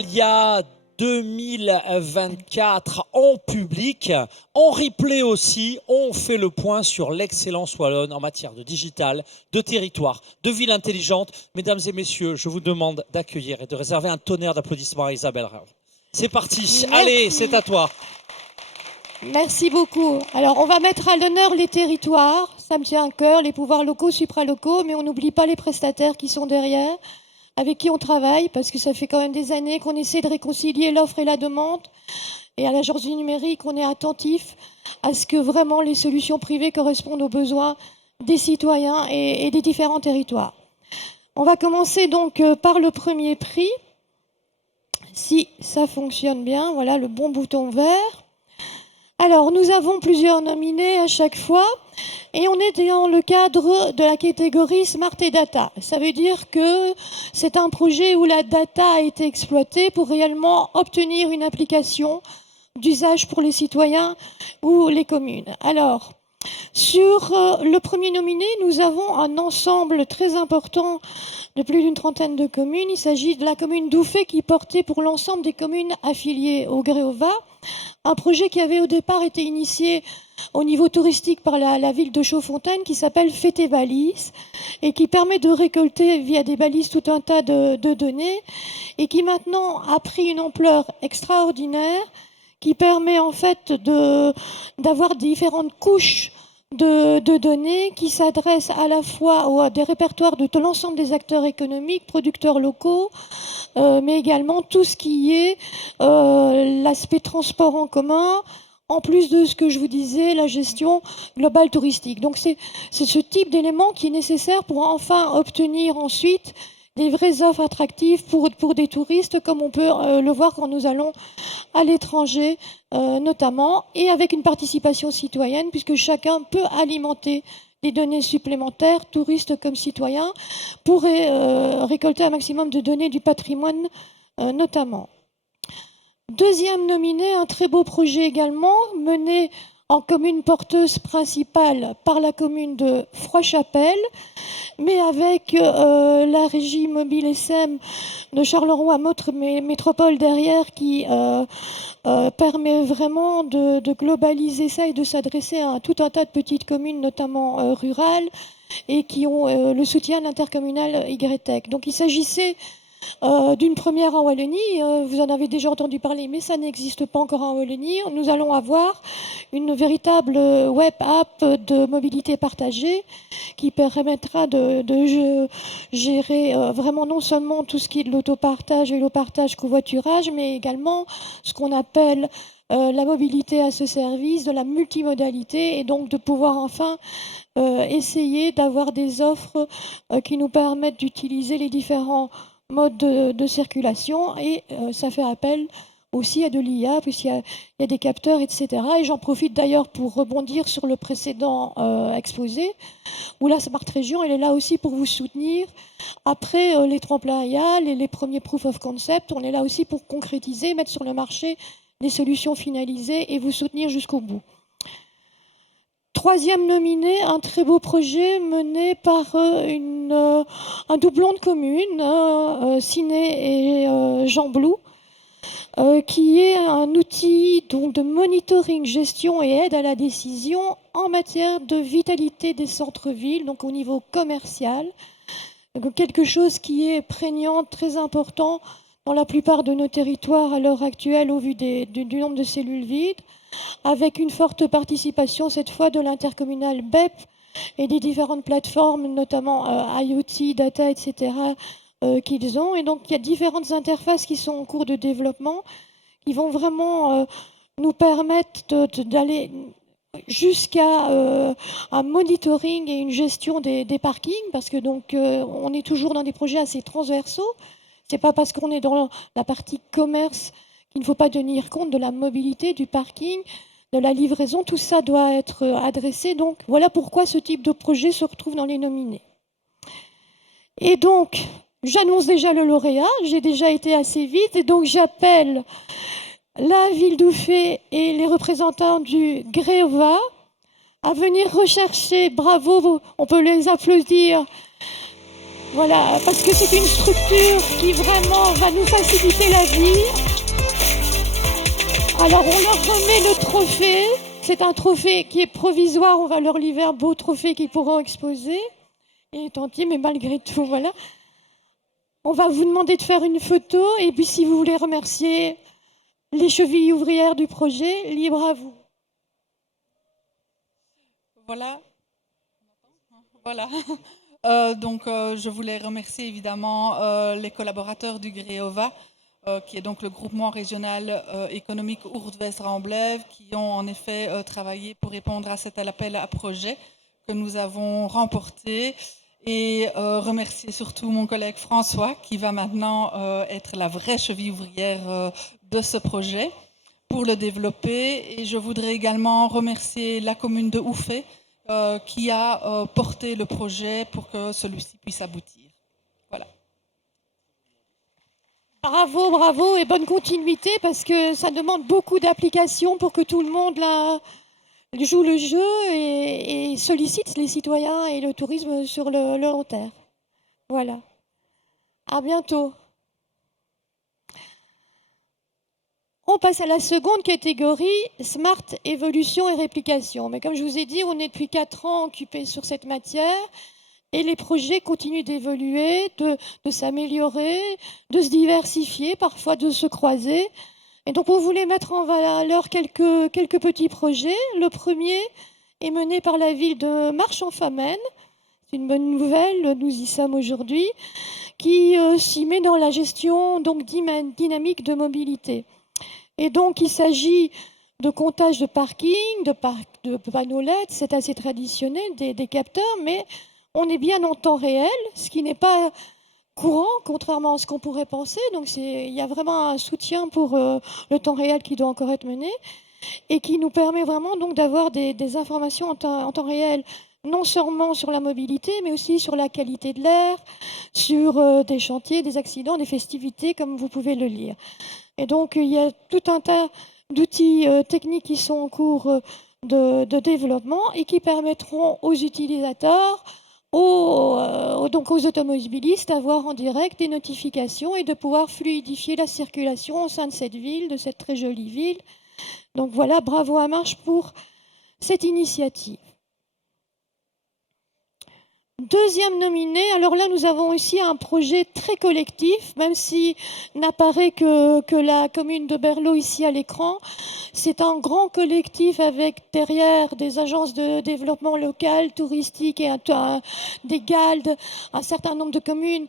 Alia 2024 en public, en replay aussi. On fait le point sur l'excellence wallonne en matière de digital, de territoire, de ville intelligente. Mesdames et messieurs, je vous demande d'accueillir et de réserver un tonnerre d'applaudissements à Isabelle Rao. C'est parti. Merci. Allez, c'est à toi. Merci beaucoup. Alors, on va mettre à l'honneur les territoires. Ça me tient à cœur, les pouvoirs locaux, supralocaux, mais on n'oublie pas les prestataires qui sont derrière, avec qui on travaille, parce que ça fait quand même des années qu'on essaie de réconcilier l'offre et la demande. Et à l'Agence du numérique, on est attentif à ce que vraiment les solutions privées correspondent aux besoins des citoyens et des différents territoires. On va commencer donc par le premier prix. Si ça fonctionne bien, voilà le bon bouton vert. Alors, nous avons plusieurs nominés à chaque fois et on est dans le cadre de la catégorie Smart et Data. Ça veut dire que c'est un projet où la data a été exploitée pour réellement obtenir une application d'usage pour les citoyens ou les communes. Alors, sur le premier nominé, nous avons un ensemble très important de plus d'une trentaine de communes. Il s'agit de la commune d'Ouffet qui portait pour l'ensemble des communes affiliées au Gréova un projet qui avait au départ été initié au niveau touristique par la ville de Chaudfontaine qui s'appelle Fêter Balises et qui permet de récolter via des balises tout un tas de données et qui maintenant a pris une ampleur extraordinaire qui permet en fait d'avoir différentes couches de données qui s'adressent à la fois à des répertoires de tout l'ensemble des acteurs économiques, producteurs locaux, mais également tout ce qui est l'aspect transport en commun, en plus de ce que je vous disais, la gestion globale touristique. Donc c'est ce type d'élément qui est nécessaire pour enfin obtenir ensuite des vraies offres attractives pour des touristes, comme on peut le voir quand nous allons à l'étranger notamment, et avec une participation citoyenne, puisque chacun peut alimenter des données supplémentaires, touristes comme citoyens, pour récolter un maximum de données du patrimoine notamment. Deuxième nominé, un très beau projet également, mené en commune porteuse principale par la commune de Froid-Chapelle, mais avec la régie mobile SM de Charleroi Métropole derrière qui permet vraiment de globaliser ça et de s'adresser à tout un tas de petites communes, notamment rurales, et qui ont le soutien intercommunal YTEC. Donc il s'agissait d'une première en Wallonie, vous en avez déjà entendu parler, mais ça n'existe pas encore en Wallonie. Nous allons avoir une véritable web app de mobilité partagée qui permettra de gérer vraiment non seulement tout ce qui est de l'autopartage, vélo-partage, covoiturage, mais également ce qu'on appelle la mobilité à ce service, de la multimodalité, et donc de pouvoir enfin essayer d'avoir des offres qui nous permettent d'utiliser les différents mode de circulation et ça fait appel aussi à de l'IA puisqu'il y a des capteurs, etc. Et j'en profite d'ailleurs pour rebondir sur le précédent exposé où la Smart Région, elle est là aussi pour vous soutenir. Après les tremplins IA, les premiers proof of concept, on est là aussi pour concrétiser, mettre sur le marché des solutions finalisées et vous soutenir jusqu'au bout. Troisième nominé, un très beau projet mené par un doublon de communes, Ciné et Jean Blou, qui est un outil donc, de monitoring, gestion et aide à la décision en matière de vitalité des centres-villes, donc au niveau commercial. Donc, quelque chose qui est prégnant, très important dans la plupart de nos territoires à l'heure actuelle au vu du nombre de cellules vides, avec une forte participation cette fois de l'intercommunal BEP et des différentes plateformes, notamment IoT, data, etc., qu'ils ont. Et donc il y a différentes interfaces qui sont en cours de développement, qui vont vraiment nous permettre d'aller jusqu'à un monitoring et une gestion des parkings, parce que donc on est toujours dans des projets assez transversaux. C'est pas parce qu'on est dans la partie commerce qu'il ne faut pas tenir compte de la mobilité, du parking, de la livraison. Tout ça doit être adressé. Donc, voilà pourquoi ce type de projet se retrouve dans les nominés. Et donc, j'annonce déjà le lauréat. J'ai déjà été assez vite. Et donc, j'appelle la ville d'Ouffet et les représentants du Gréova à venir rechercher, bravo, on peut les applaudir, Voilà, parce que c'est une structure qui vraiment va nous faciliter la vie. Alors on leur remet le trophée. C'est un trophée qui est provisoire. On va leur livrer un beau trophée qu'ils pourront exposer. Et tant pis, mais malgré tout, voilà. On va vous demander de faire une photo. Et puis si vous voulez remercier les chevilles ouvrières du projet, libre à vous. Voilà. Voilà. Je voulais remercier évidemment les collaborateurs du GREOVA, qui est donc le groupement régional économique Ourthe-West-Ramblev, qui ont en effet travaillé pour répondre à cet appel à projet que nous avons remporté. Et remercier surtout mon collègue François, qui va maintenant être la vraie cheville ouvrière de ce projet pour le développer. Et je voudrais également remercier la commune de Ouffet, qui a porté le projet pour que celui-ci puisse aboutir. Voilà. Bravo, bravo et bonne continuité parce que ça demande beaucoup d'applications pour que tout le monde joue le jeu et sollicite les citoyens et le tourisme sur le long terme. Voilà. À bientôt. On passe à la seconde catégorie, Smart, évolution et réplication. Mais comme je vous ai dit, on est depuis 4 ans occupés sur cette matière et les projets continuent d'évoluer, de s'améliorer, de se diversifier, parfois de se croiser. Et donc on voulait mettre en valeur quelques petits projets. Le premier est mené par la ville de Marche-en-Famenne. C'est une bonne nouvelle, nous y sommes aujourd'hui, qui s'y met dans la gestion donc, dynamique de mobilité. Et donc, il s'agit de comptage de parking, de panneaux LED, c'est assez traditionnel, des capteurs, mais on est bien en temps réel, ce qui n'est pas courant, contrairement à ce qu'on pourrait penser. Donc, il y a vraiment un soutien pour le temps réel qui doit encore être mené et qui nous permet vraiment donc d'avoir des informations en temps réel, non seulement sur la mobilité, mais aussi sur la qualité de l'air, sur des chantiers, des accidents, des festivités, comme vous pouvez le lire. Et donc, il y a tout un tas d'outils techniques qui sont en cours de développement et qui permettront aux utilisateurs, donc aux automobilistes, d'avoir en direct des notifications et de pouvoir fluidifier la circulation au sein de cette ville, de cette très jolie ville. Donc voilà, bravo à Marche pour cette initiative. Deuxième nominé, alors là nous avons aussi un projet très collectif, même si n'apparaît que la commune de Berlot ici à l'écran. C'est un grand collectif avec derrière des agences de développement local, touristique et des GALD, un certain nombre de communes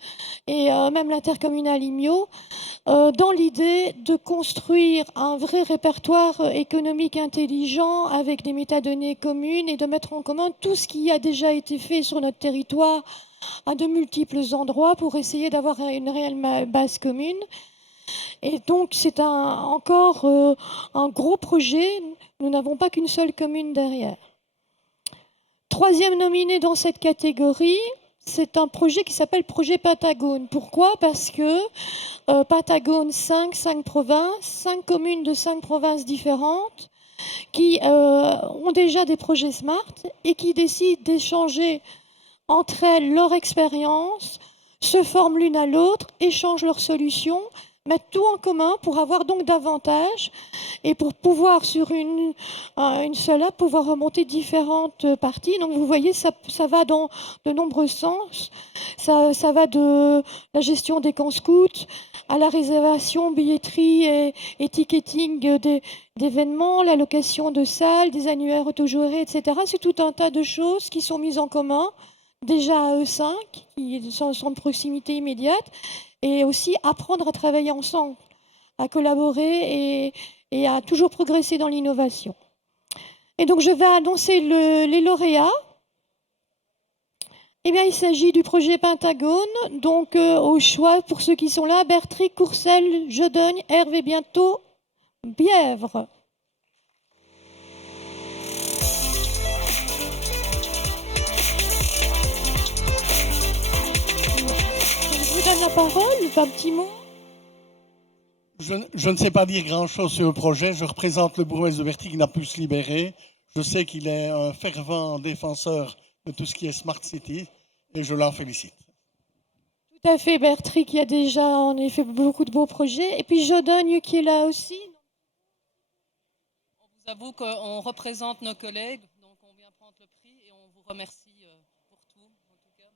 et même l'intercommunal IMIO, dans l'idée de construire un vrai répertoire économique intelligent avec des métadonnées communes et de mettre en commun tout ce qui a déjà été fait sur notre territoire à de multiples endroits pour essayer d'avoir une réelle base commune. Et donc c'est encore un gros projet, nous n'avons pas qu'une seule commune derrière. Troisième nominé dans cette catégorie, c'est un projet qui s'appelle Projet Pentagone. Pourquoi ? Parce que Pentagone, 5 provinces, 5 communes de 5 provinces différentes qui ont déjà des projets smart et qui décident d'échanger entre elles leur expérience, se forment l'une à l'autre, échangent leurs solutions, mettent tout en commun pour avoir donc davantage et pour pouvoir sur une seule app pouvoir remonter différentes parties. Donc vous voyez, ça va dans de nombreux sens. Ça va de la gestion des camps scouts à la réservation, billetterie et ticketing d'événements, la location de salles, des annuaires autogérés, etc. C'est tout un tas de choses qui sont mises en commun. Déjà à E5, qui sont de proximité immédiate, et aussi apprendre à travailler ensemble, à collaborer et à toujours progresser dans l'innovation. Et donc je vais annoncer les lauréats. Eh bien, il s'agit du projet Pentagone, donc au choix pour ceux qui sont là, Bertry, Courcelles, Jodogne, Hervé bientôt, Bièvre. Je vous donne la parole, un petit mot. Je ne sais pas dire grand-chose sur le projet. Je représente le bourgmestre de Bertry qui n'a pu se libérer. Je sais qu'il est un fervent défenseur de tout ce qui est Smart City et je l'en félicite. Tout à fait, Bertry qui a déjà en effet beaucoup de beaux projets. Et puis Jodogne qui est là aussi. On vous avoue qu'on représente nos collègues, donc on vient prendre le prix et on vous remercie pour tout, en tout cas.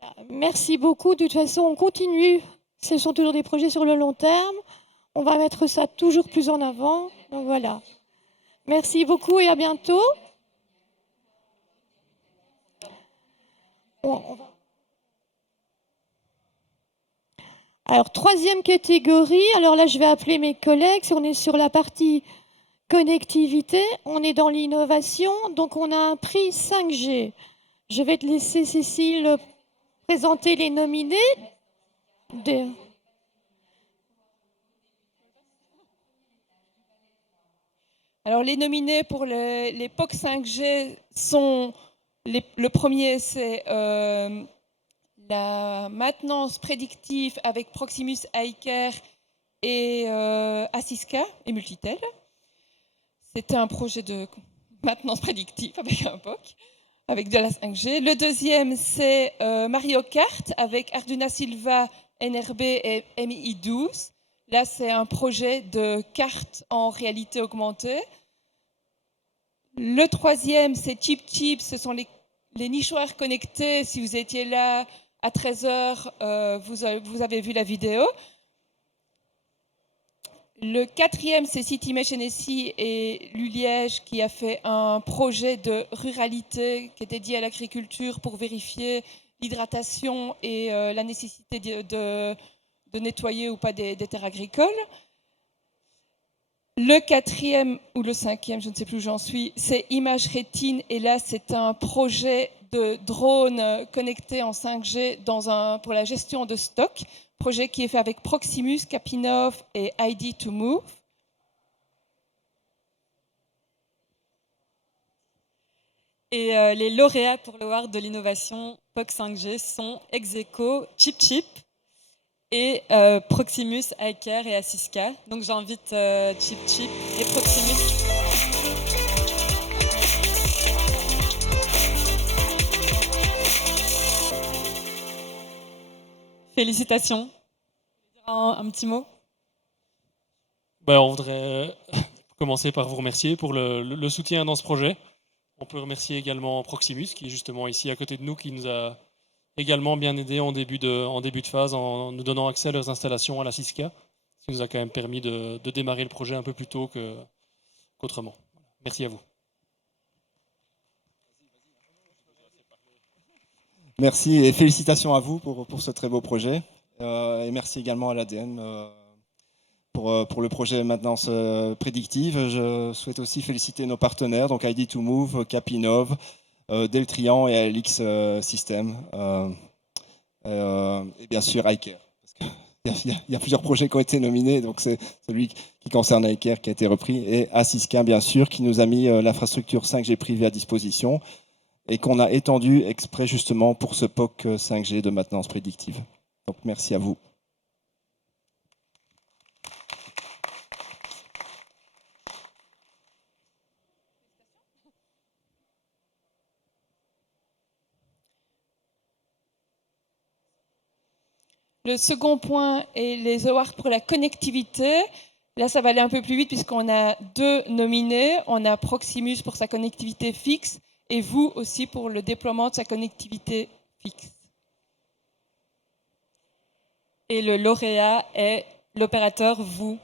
Voilà. Merci beaucoup. De toute façon, on continue. Ce sont toujours des projets sur le long terme. On va mettre ça toujours plus en avant. Donc voilà. Merci beaucoup et à bientôt. On va... Alors, troisième catégorie. Alors là, je vais appeler mes collègues. On est sur la partie connectivité. On est dans l'innovation. Donc, on a un prix 5G. Je vais te laisser, Cécile, présenter les nominés. Alors, les nominés pour les POC 5G sont... le premier, c'est la maintenance prédictive avec Proximus iCare et Assiska et Multitel. C'était un projet de maintenance prédictive avec un POC, avec de la 5G. Le deuxième, c'est Mario Kart avec Arduna Silva, NRB et MI12. Là, c'est un projet de carte en réalité augmentée. Le troisième, c'est Chip Chip. Ce sont les nichoirs connectés. Si vous étiez là à 13h, vous avez vu la vidéo. Le quatrième, c'est City Mesh NSI et l'Uliège qui a fait un projet de ruralité qui est dédié à l'agriculture pour vérifier l'hydratation et la nécessité de nettoyer ou pas des terres agricoles. Le quatrième ou le cinquième, je ne sais plus où j'en suis, c'est Image Rétine. Et là, c'est un projet de drone connecté en 5G pour la gestion de stock. Projet qui est fait avec Proximus, Capinov et ID2Move. Et les lauréats pour l'Award de l'innovation POC 5G sont Execo, Chip Chip et Proximus, iCare et Assiska. Donc j'invite Chip Chip et Proximus. Félicitations. Un petit mot? On voudrait commencer par vous remercier pour le soutien dans ce projet. On peut remercier également Proximus, qui est justement ici à côté de nous, qui nous a également bien aidé en début de phase en nous donnant accès à leurs installations à la Siska, ce qui nous a quand même permis de démarrer le projet un peu plus tôt qu'autrement. Merci à vous. Merci et félicitations à vous pour ce très beau projet. Et merci également à l'ADN pour le projet maintenance prédictive. Je souhaite aussi féliciter nos partenaires, donc ID2Move, Capinov, Deltrian et ALX System, et bien sûr iCare. Il y a plusieurs projets qui ont été nominés, donc c'est celui qui concerne iCare qui a été repris, et Assiska bien sûr, qui nous a mis l'infrastructure 5G privée à disposition et qu'on a étendu exprès justement pour ce POC 5G de maintenance prédictive. Donc merci à vous. Le second point est les awards pour la connectivité. Là, ça va aller un peu plus vite puisqu'on a 2 nominés. On a Proximus pour sa connectivité fixe et vous aussi pour le déploiement de sa connectivité fixe. Et le lauréat est l'opérateur VOO.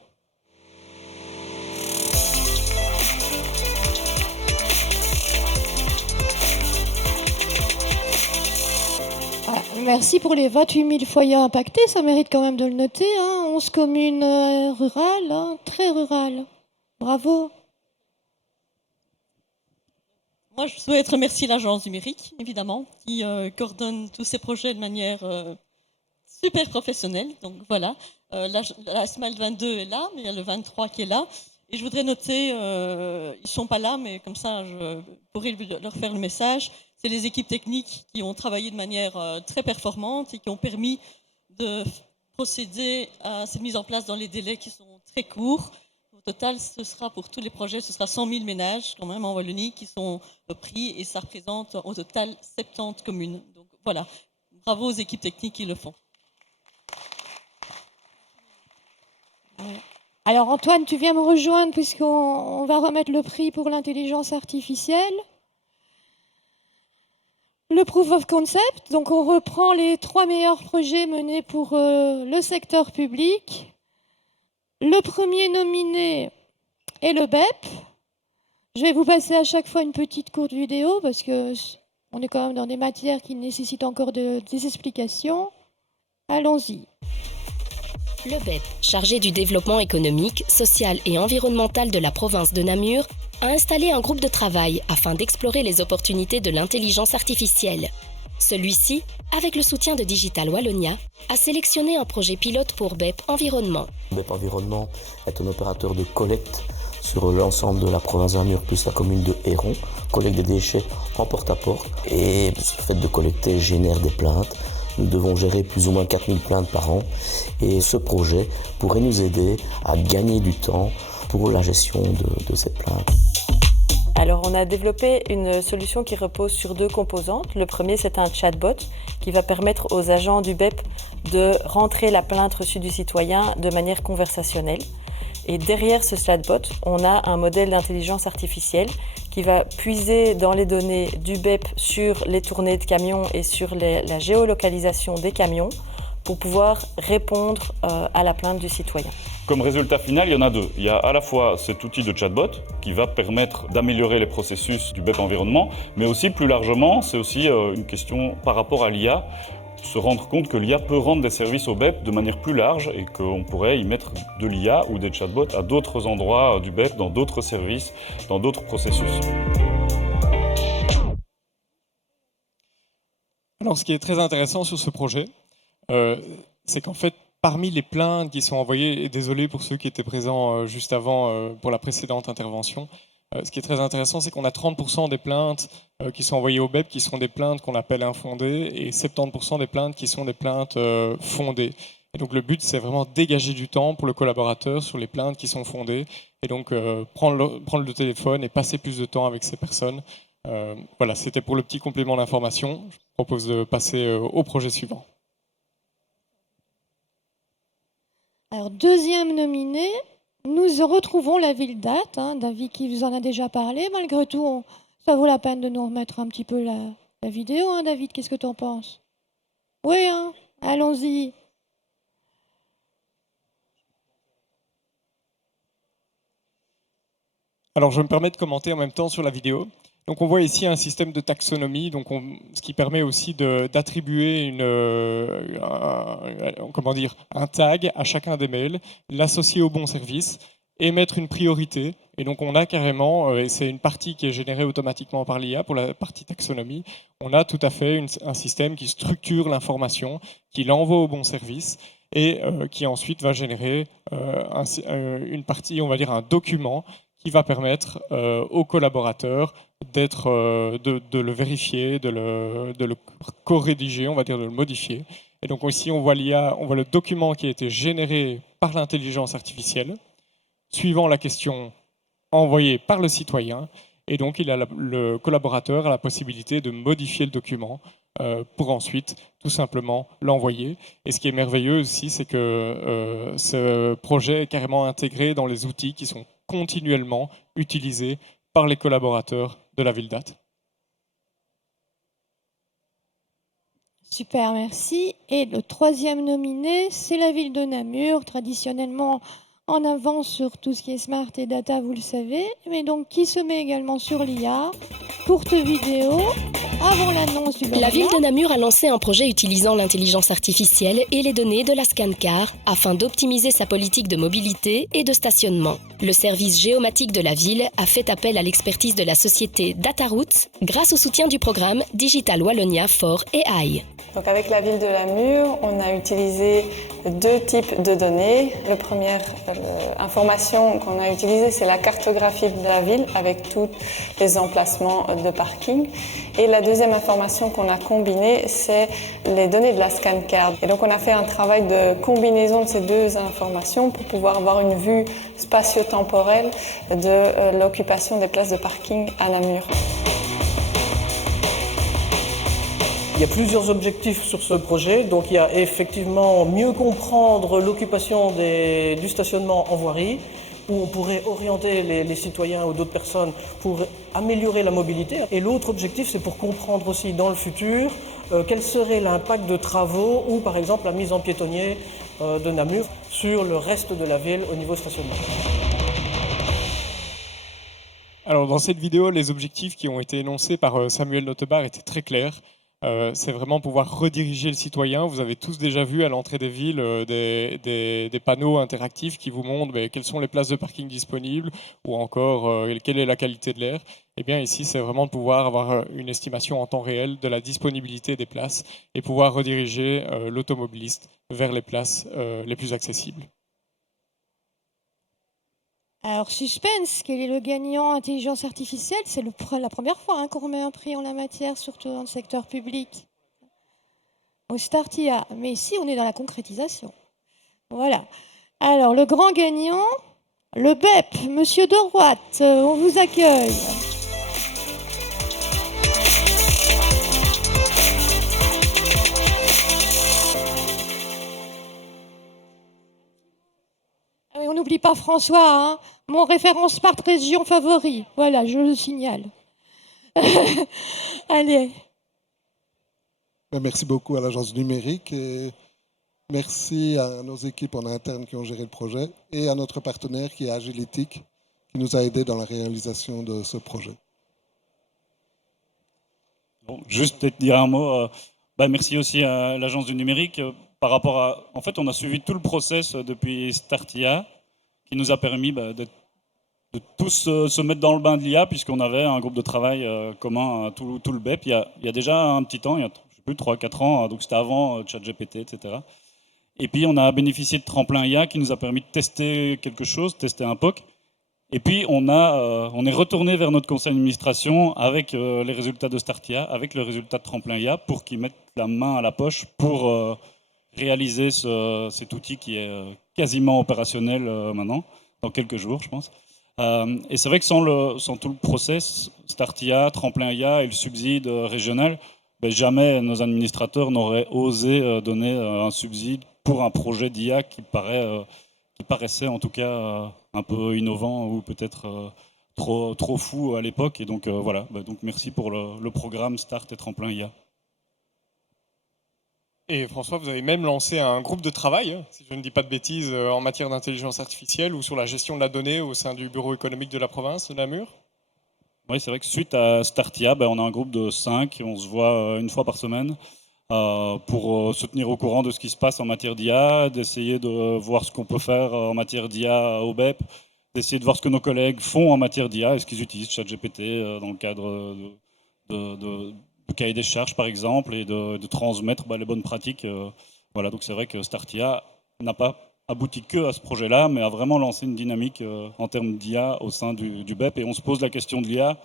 Merci pour les 28 000 foyers impactés, ça mérite quand même de le noter. 11 communes rurales, très rurales. Bravo. Moi, je souhaite remercier l'agence numérique, évidemment, qui coordonne tous ces projets de manière super professionnelle. Donc voilà, la SMILE 22 est là, mais il y a le 23 qui est là. Et je voudrais noter, ils ne sont pas là, mais comme ça, je pourrais leur faire le message. C'est les équipes techniques qui ont travaillé de manière très performante et qui ont permis de procéder à cette mise en place dans les délais qui sont très courts. Au total, ce sera pour tous les projets, ce sera 100 000 ménages quand même en Wallonie qui sont pris et ça représente au total 70 communes. Donc voilà, bravo aux équipes techniques qui le font. Alors Antoine, tu viens me rejoindre puisqu'on va remettre le prix pour l'intelligence artificielle. Le Proof of Concept, donc on reprend les 3 meilleurs projets menés pour le secteur public. Le premier nominé est le BEP. Je vais vous passer à chaque fois une petite courte vidéo parce qu'on est quand même dans des matières qui nécessitent encore des explications. Allons-y. Le BEP, chargé du développement économique, social et environnemental de la province de Namur, a installé un groupe de travail afin d'explorer les opportunités de l'intelligence artificielle. Celui-ci, avec le soutien de Digital Wallonia, a sélectionné un projet pilote pour BEP Environnement. BEP Environnement est un opérateur de collecte sur l'ensemble de la province de Namur, plus la commune de Héron, collecte des déchets en porte-à-porte. Et ce fait de collecter génère des plaintes. Nous devons gérer plus ou moins 4000 plaintes par an. Et ce projet pourrait nous aider à gagner du temps pour la gestion de ces plaintes. Alors, on a développé une solution qui repose sur 2 composantes. Le premier, c'est un chatbot qui va permettre aux agents du BEP de rentrer la plainte reçue du citoyen de manière conversationnelle. Et derrière ce chatbot, on a un modèle d'intelligence artificielle qui va puiser dans les données du BEP sur les tournées de camions et sur la géolocalisation des camions pour pouvoir répondre à la plainte du citoyen. Comme résultat final, il y en a 2. Il y a à la fois cet outil de chatbot qui va permettre d'améliorer les processus du BEP Environnement, mais aussi plus largement, c'est aussi une question par rapport à l'IA, se rendre compte que l'IA peut rendre des services au BEP de manière plus large et qu'on pourrait y mettre de l'IA ou des chatbots à d'autres endroits du BEP, dans d'autres services, dans d'autres processus. Alors, ce qui est très intéressant sur ce projet, c'est qu'en fait, parmi les plaintes qui sont envoyées, et désolé pour ceux qui étaient présents juste avant pour la précédente intervention, ce qui est très intéressant, c'est qu'on a 30% des plaintes qui sont envoyées au BEP qui sont des plaintes qu'on appelle infondées et 70% des plaintes qui sont des plaintes fondées. Et donc le but, c'est vraiment dégager du temps pour le collaborateur sur les plaintes qui sont fondées et donc prendre le téléphone et passer plus de temps avec ces personnes. Voilà, c'était pour le petit complément d'information. Je propose de passer au projet suivant. Alors, deuxième nominé, nous retrouvons la ville d'Ath. David qui vous en a déjà parlé. Malgré tout, ça vaut la peine de nous remettre un petit peu la vidéo. David, qu'est-ce que tu en penses? Oui, allons-y. Alors, je me permets de commenter en même temps sur la vidéo. Donc, on voit ici un système de taxonomie, donc ce qui permet aussi d'attribuer un tag à chacun des mails, l'associer au bon service et mettre une priorité. Et donc, on a carrément, et c'est une partie qui est générée automatiquement par l'IA pour la partie taxonomie, on a tout à fait un système qui structure l'information, qui l'envoie au bon service et qui ensuite va générer une partie, on va dire un document qui va permettre aux collaborateurs de le vérifier, de le co-rédiger, on va dire de le modifier. Et donc ici, on voit l'IA, on voit le document qui a été généré par l'intelligence artificielle, suivant la question envoyée par le citoyen. Et donc, le collaborateur a la possibilité de modifier le document pour ensuite tout simplement l'envoyer. Et ce qui est merveilleux aussi, c'est que ce projet est carrément intégré dans les outils qui sont continuellement utilisés par les collaborateurs de la ville d'Ath. Super, merci. Et le troisième nominé, c'est la ville de Namur, traditionnellement en avance sur tout ce qui est smart et data, vous le savez, mais donc qui se met également sur l'IA. Courte vidéo avant l'annonce du lauréat. La ville de Namur a lancé un projet utilisant l'intelligence artificielle et les données de la ScanCar afin d'optimiser sa politique de mobilité et de stationnement. Le service géomatique de la ville a fait appel à l'expertise de la société DataRoots grâce au soutien du programme Digital Wallonia for AI. Donc avec la ville de Namur, on a utilisé 2 types de données. La première information qu'on a utilisée, c'est la cartographie de la ville avec tous les emplacements de parking. Et la deuxième information qu'on a combinée, c'est les données de la ScanCar. Et donc on a fait un travail de combinaison de ces 2 informations pour pouvoir avoir une vue spatio-temporelle de l'occupation des places de parking à Namur. Il y a plusieurs objectifs sur ce projet. Donc il y a effectivement mieux comprendre l'occupation du stationnement en voirie, où on pourrait orienter les citoyens ou d'autres personnes pour améliorer la mobilité. Et l'autre objectif, c'est pour comprendre aussi dans le futur quel serait l'impact de travaux ou par exemple la mise en piétonnier de Namur sur le reste de la ville au niveau stationnement. Alors dans cette vidéo, les objectifs qui ont été énoncés par Samuel Notebar étaient très clairs. C'est vraiment pouvoir rediriger le citoyen. Vous avez tous déjà vu à l'entrée des villes des panneaux interactifs qui vous montrent quelles sont les places de parking disponibles ou encore quelle est la qualité de l'air. Eh bien ici, c'est vraiment de pouvoir avoir une estimation en temps réel de la disponibilité des places et pouvoir rediriger l'automobiliste vers les places les plus accessibles. Alors, suspense, quel est le gagnant intelligence artificielle? C'est la première fois qu'on remet un prix en la matière, surtout dans le secteur public. Au Startia. Mais ici, on est dans la concrétisation. Voilà. Alors, le grand gagnant, le BEP, Monsieur Deroite, on vous accueille. Et on n'oublie pas François, mon référent Smart Région favori. Voilà, je le signale. Allez. Merci beaucoup à l'agence du numérique et merci à nos équipes en interne qui ont géré le projet et à notre partenaire qui est Agilitic qui nous a aidés dans la réalisation de ce projet. Bon, juste peut-être dire un mot. Merci aussi à l'agence du numérique. Par rapport à, en fait, on a suivi tout le process depuis Startia, qui nous a permis de tous se mettre dans le bain de l'IA, puisqu'on avait un groupe de travail commun à tout le BEP. Il y a déjà un petit temps, il y a je sais plus 3-4 ans, donc c'était avant ChatGPT, etc. Et puis on a bénéficié de Tremplin IA qui nous a permis de tester quelque chose, tester un POC. Et puis on est retourné vers notre conseil d'administration avec les résultats de Startia, avec le résultat de Tremplin IA, pour qu'ils mettent la main à la poche pour réaliser cet outil qui est quasiment opérationnel maintenant, dans quelques jours, je pense. Et c'est vrai que sans tout le process, Startia, Tremplin IA et le subside régional, jamais nos administrateurs n'auraient osé donner un subside pour un projet d'IA qui paraissait en tout cas un peu innovant ou peut-être trop fou à l'époque. Et donc voilà, donc merci pour le programme Start et Tremplin IA. Et François, vous avez même lancé un groupe de travail, si je ne dis pas de bêtises, en matière d'intelligence artificielle ou sur la gestion de la donnée au sein du bureau économique de la province de Namur. Oui, c'est vrai que suite à Startia, on a un groupe de 5, on se voit une fois par semaine pour se tenir au courant de ce qui se passe en matière d'IA, d'essayer de voir ce qu'on peut faire en matière d'IA au BEP, d'essayer de voir ce que nos collègues font en matière d'IA, est-ce qu'ils utilisent ChatGPT dans le cadre de cahier des charges par exemple, et de transmettre les bonnes pratiques. Voilà, donc c'est vrai que Startia n'a pas abouti que à ce projet-là, mais a vraiment lancé une dynamique en termes d'IA au sein du BEP, et on se pose la question de l'IA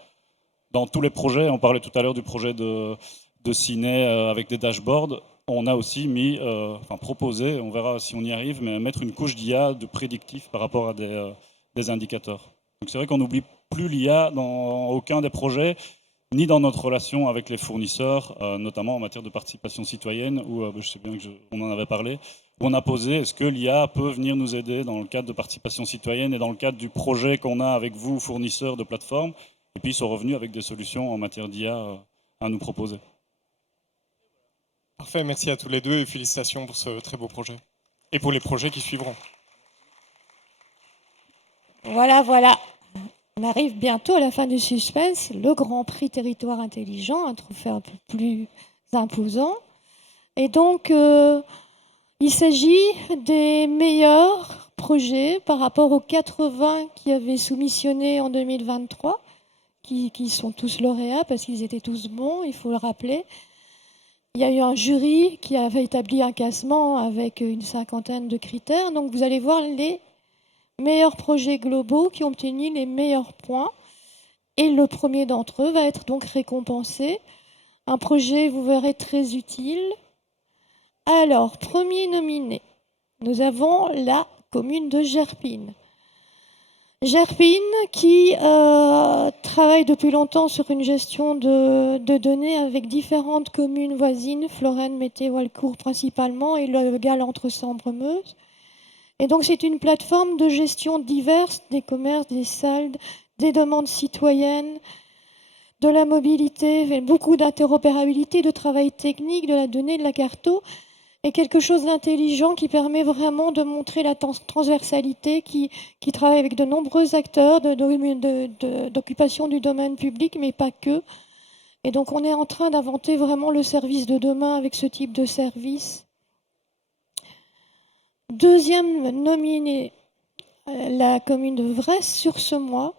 dans tous les projets. On parlait tout à l'heure du projet de Ciné avec des dashboards. On a aussi proposé, on verra si on y arrive, mais mettre une couche d'IA de prédictif par rapport à des indicateurs. Donc c'est vrai qu'on n'oublie plus l'IA dans aucun des projets, ni dans notre relation avec les fournisseurs, notamment en matière de participation citoyenne, où je sais bien qu'on en avait parlé, où on a posé, est-ce que l'IA peut venir nous aider dans le cadre de participation citoyenne et dans le cadre du projet qu'on a avec vous, fournisseurs de plateformes, et puis ils sont revenus avec des solutions en matière d'IA à nous proposer. Parfait, merci à tous les deux et félicitations pour ce très beau projet. Et pour les projets qui suivront. Voilà, voilà. On arrive bientôt à la fin du suspense. Le Grand Prix Territoire Intelligent, un trophée un peu plus imposant. Et donc, il s'agit des meilleurs projets par rapport aux 80 qui avaient soumissionné en 2023, qui sont tous lauréats parce qu'ils étaient tous bons, il faut le rappeler. Il y a eu un jury qui avait établi un classement avec une cinquantaine de critères. Donc, vous allez voir les meilleurs projets globaux qui ont obtenu les meilleurs points. Et le premier d'entre eux va être donc récompensé. Un projet, vous verrez, très utile. Alors, premier nominé, nous avons la commune de Gerpine. Gerpine, qui travaille depuis longtemps sur une gestion de données avec différentes communes voisines, Florène, Mété, Walcourt principalement, et le Gall entre Sambre-Meuse. Et donc c'est une plateforme de gestion diverse des commerces, des salles, des demandes citoyennes, de la mobilité, beaucoup d'interopérabilité, de travail technique, de la donnée, de la carto, et quelque chose d'intelligent qui permet vraiment de montrer la transversalité, qui travaille avec de nombreux acteurs d'occupation du domaine public, mais pas que. Et donc on est en train d'inventer vraiment le service de demain avec ce type de service. Deuxième nominée, la commune de Vresse sur ce mois,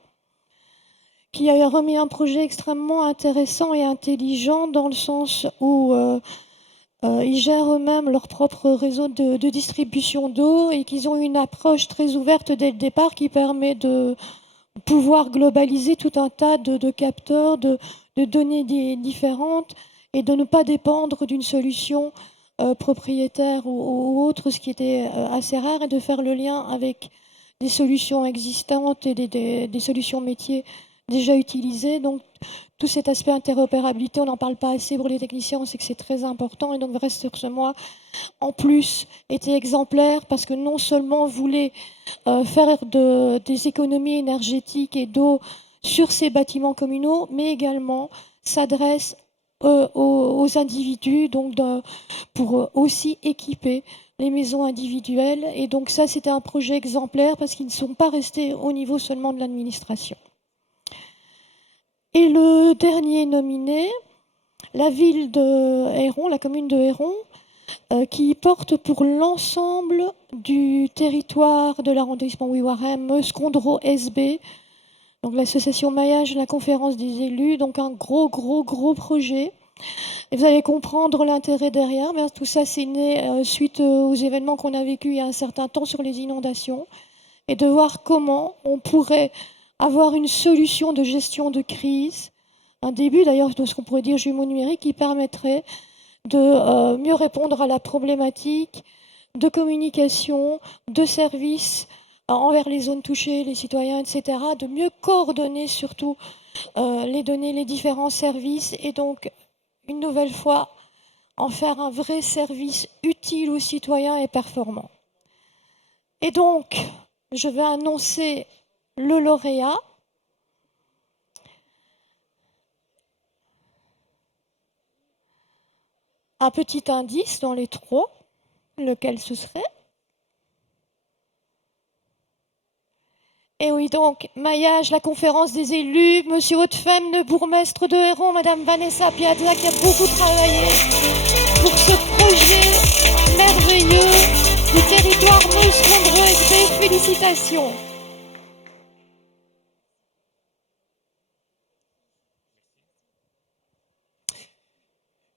qui a remis un projet extrêmement intéressant et intelligent dans le sens où ils gèrent eux-mêmes leur propre réseau de distribution d'eau et qu'ils ont une approche très ouverte dès le départ qui permet de pouvoir globaliser tout un tas de capteurs, de données différentes et de ne pas dépendre d'une solution propriétaire ou autre, ce qui était assez rare, et de faire le lien avec des solutions existantes et des solutions métiers déjà utilisées. Donc tout cet aspect interopérabilité, on n'en parle pas assez pour les techniciens, on sait que c'est très important, et donc Vresse sur ce mois, en plus, était exemplaire parce que non seulement voulait faire des économies énergétiques et d'eau sur ces bâtiments communaux, mais également s'adresse aux individus, donc pour aussi équiper les maisons individuelles. Et donc ça, c'était un projet exemplaire parce qu'ils ne sont pas restés au niveau seulement de l'administration. Et le dernier nominé, la ville de Héron, la commune de Héron, qui porte pour l'ensemble du territoire de l'arrondissement Wiwarem, Meuse-Condro SB, donc l'association maillage de la conférence des élus, donc un gros projet. Et vous allez comprendre l'intérêt derrière, mais tout ça c'est né suite aux événements qu'on a vécus il y a un certain temps sur les inondations, et de voir comment on pourrait avoir une solution de gestion de crise, un début d'ailleurs de ce qu'on pourrait dire jumeau numérique, qui permettrait de mieux répondre à la problématique de communication, de services envers les zones touchées, les citoyens, etc., de mieux coordonner surtout les données, les différents services, et donc, une nouvelle fois, en faire un vrai service utile aux citoyens et performant. Et donc, je vais annoncer le lauréat. Un petit indice dans les trois, lequel ce serait? Et oui, donc, maillage, la conférence des élus, Monsieur Hautefemme, le bourgmestre de Héron, Madame Vanessa Piazza, qui a beaucoup travaillé pour ce projet merveilleux du territoire Meuse-Condro SB. Félicitations.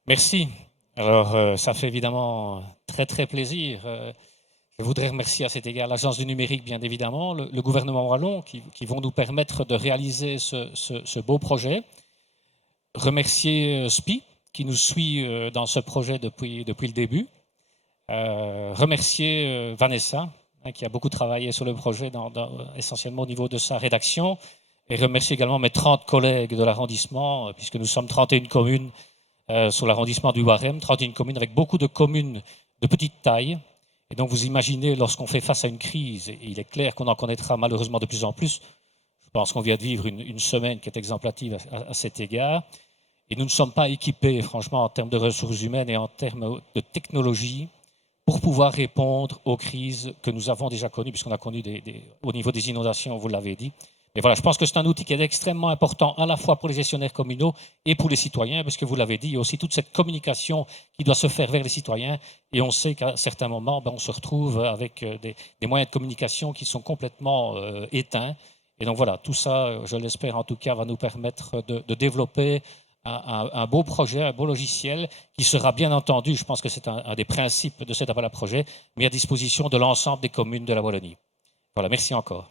Merci. Alors, ça fait évidemment très plaisir. Je voudrais remercier à cet égard l'Agence du numérique, bien évidemment, le gouvernement wallon, qui vont nous permettre de réaliser ce beau projet. Remercier SPI, qui nous suit dans ce projet depuis le début. Remercier Vanessa, qui a beaucoup travaillé sur le projet, essentiellement au niveau de sa rédaction. Et remercier également mes 30 collègues de l'arrondissement, puisque nous sommes 31 communes sur l'arrondissement du Warem, 31 communes avec beaucoup de communes de petite taille. Et donc vous imaginez, lorsqu'on fait face à une crise, et il est clair qu'on en connaîtra malheureusement de plus en plus, je pense qu'on vient de vivre une semaine qui est exemplative à cet égard, et nous ne sommes pas équipés, franchement, en termes de ressources humaines et en termes de technologie, pour pouvoir répondre aux crises que nous avons déjà connues, puisqu'on a connu au niveau des inondations, vous l'avez dit. Mais voilà, je pense que c'est un outil qui est extrêmement important à la fois pour les gestionnaires communaux et pour les citoyens, parce que vous l'avez dit, il y a aussi toute cette communication qui doit se faire vers les citoyens, et on sait qu'à certains moments, on se retrouve avec des moyens de communication qui sont complètement éteints. Et donc voilà, tout ça, je l'espère en tout cas, va nous permettre de développer un beau projet, un beau logiciel qui sera bien entendu, je pense que c'est un des principes de cet appel à projet, mis à disposition de l'ensemble des communes de la Wallonie. Voilà, merci encore.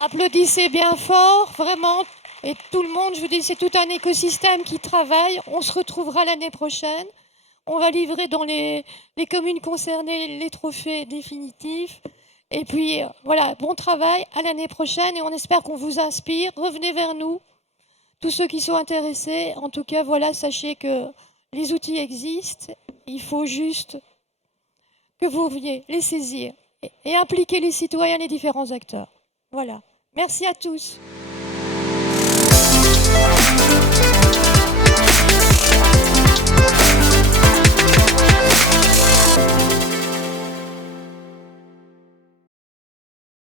Applaudissez bien fort, vraiment. Et tout le monde, je vous dis, c'est tout un écosystème qui travaille. On se retrouvera l'année prochaine. On va livrer dans les communes concernées les trophées définitifs. Et puis, voilà, bon travail, à l'année prochaine, et on espère qu'on vous inspire. Revenez vers nous, tous ceux qui sont intéressés. En tout cas, voilà, sachez que les outils existent. Il faut juste que vous veniez les saisir et impliquer les citoyens, les différents acteurs. Voilà. Merci à tous.